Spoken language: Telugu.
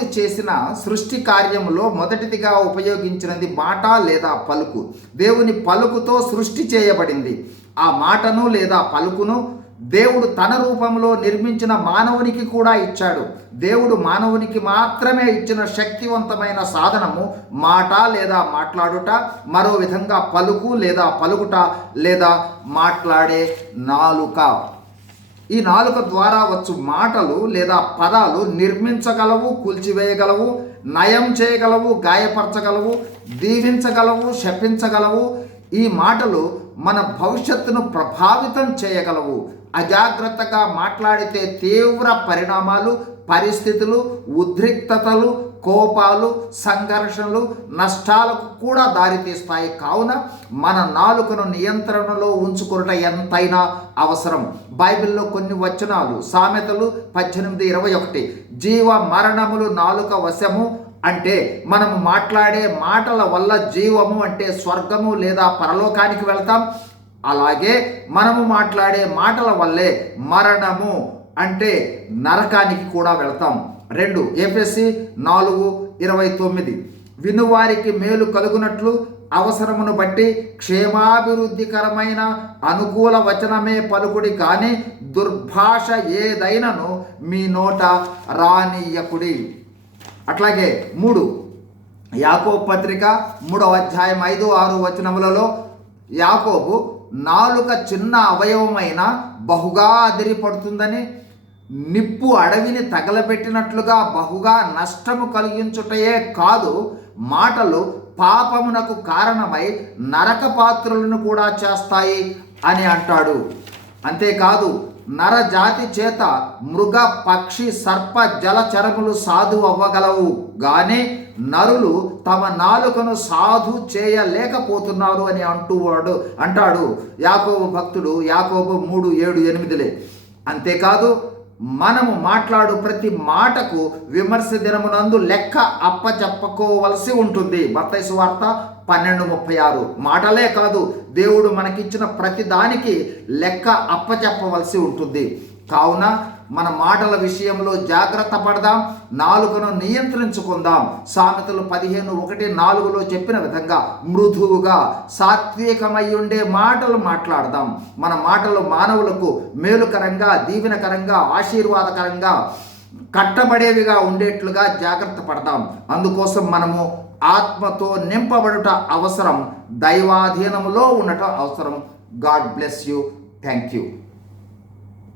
దేవుడు చేసిన సృష్టి కార్యములో మొదటిదిగా ఉపయోగించినది మాట లేదా పలుకు. దేవుని పలుకుతో సృష్టి చేయబడింది. ఆ మాటను లేదా పలుకును దేవుడు తన రూపంలో నిర్మించిన మానవునికి కూడా ఇచ్చాడు. దేవుడు మానవునికి మాత్రమే ఇచ్చిన శక్తివంతమైన సాధనము మాట లేదా మాట్లాడుట మరో విధంగా పలుకు లేదా పలుకుట లేదా మాట్లాడే నాలుక. ఈ నాలుక ద్వారా వచ్చు మాటలు లేదా పదాలు నిర్మించగలవు కూల్చివేయగలవు నయం చేయగలవు గాయపరచగలవు దీవించగలవు శపించగలవు. ఈ మాటలు మన భవిష్యత్తును ప్రభావితం చేయగలవు. అజాగ్రత్తగా మాట్లాడితే తీవ్ర పరిణామాలు పరిస్థితులు ఉద్రిక్తతలు కోపాలు సంఘర్షణలు నష్టాలకు కూడా దారితీస్తాయి. కావున మన నాలుకను నియంత్రణలో ఉంచుకున్నట ఎంతైనా అవసరం. బైబిల్లో కొన్ని వచనాలు. సామెతలు పద్దెనిమిది ఇరవై ఒకటి. జీవ మరణములు నాలుక వశము అంటే మనము మాట్లాడే మాటల వల్ల జీవము అంటే స్వర్గము లేదా పరలోకానికి వెళ్తాం. అలాగే మనము మాట్లాడే మాటల వల్లే మరణము అంటే నరకానికి కూడా వెళతాం. రెండు ఏపీఎస్సి నాలుగు ఇరవై తొమ్మిది. వినువారికి మేలు కలుగునట్లు అవసరమును బట్టి క్షేమాభివృద్ధికరమైన అనుకూల వచనమే పలుకుడి కానీ దుర్భాష ఏదైనను మీ నోట రానియకుడి. అట్లాగే మూడు యాకో పత్రిక మూడవ అధ్యాయం ఐదు ఆరు వచనములలో యాకోబు నాలుక చిన్న అవయవమైన బహుగా అదిరిపడుతుందని నిప్పు అడవిని తగలబెట్టినట్లుగా బహుగా నష్టము కలిగించుటయే కాదు మాటలు పాపమునకు కారణమై నరక పాత్రలను కూడా చేస్తాయి అని అంటాడు. అంతేకాదు నరజాతి చేత మృగ పక్షి సర్ప జలచరములు సాధు అవ్వగలవు. గానే నరులు తమ నాలుకను సాధు చేయలేకపోతున్నారు అని అంటూవాడు అంటాడు యాకోబు భక్తుడు యాకోబు మూడు ఏడు ఎనిమిదిలే. అంతేకాదు మనము మాట్లాడు ప్రతి మాటకు విమర్శ దినమునందు లెక్క అప్పచెప్పుకోవలసి ఉంటుంది. మత్తయి వార్త పన్నెండు ముప్పై ఆరు. మాటలే కాదు దేవుడు మనకిచ్చిన ప్రతి దానికి లెక్క అప్పచెప్పవలసి ఉంటుంది. కావున మన మాటల విషయంలో జాగ్రత్త పడదాం నాలుకను నియంత్రించుకుందాం. సామెతలు పదిహేను ఒకటి నాలుగులో చెప్పిన విధంగా మృదువుగా సాత్వికమై ఉండే మాటలు మాట్లాడదాం. మన మాటలు మానవులకు మేలుకరంగా దీవెనకరంగా ఆశీర్వాదకరంగా కట్టబడేవిగా ఉండేట్లుగా జాగ్రత్త పడదాం. అందుకోసం మనము ఆత్మతో నింపబడుట అవసరం దైవాధీనములో ఉండటం అవసరం. God bless you. Thank you